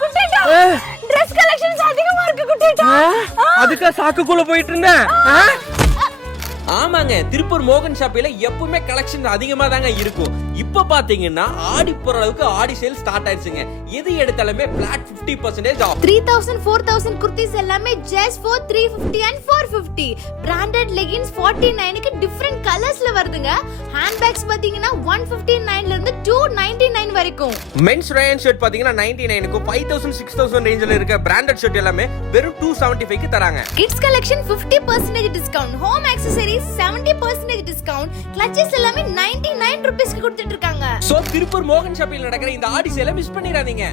குட்டேட்டா Dress collections அதிகமா இருக்கு குட்டேட்டா. அதுக்கு சாக்குக்குள்ள போயிட்டு இருந்தேன். ஆமாங்க, திருப்பூர் மோகன் ஷாப்பில எப்பவுமே கலெக்ஷன் அதிகமா தாங்க இருக்கும். இப்ப பாத்தீங்கன்னா ஆடி போற அளவுக்கு ஆடி சேல் ஸ்டார்ட் ஆயிடுச்சுங்க. எது எடுத்தாலுமே பிளாட் 50% ஆஃப். 3000 4000 குர்தீஸ் எல்லாமே just for 350 and 450. Branded leggings 49 க்கு டிஃபரண்ட் கலர்ஸ்ல வருதுங்க. ஹேண்ட்பேக்ஸ் பாத்தீங்கன்னா 159 ல இருந்து 299 வரைக்கும். மென்ஸ் ரயான் ஷர்ட் பாத்தீங்கன்னா 99 க்கு 5000 6000 ரேஞ்சில இருக்க பிராண்டட் ஷர்ட் எல்லாமே வெறும் 275 க்கு தராங்க. Kids collection 50% discount. Home accessories 70% discount. Clutches எல்லாமே 99 ரூபீஸ்க்கு கொடுத்துட்டு இருக்காங்க. சோ திருப்பூர் மோகன் ஷாப்பில் நடக்கிற இந்த ஆடி சேலை மிஸ் பண்ணிராதீங்க.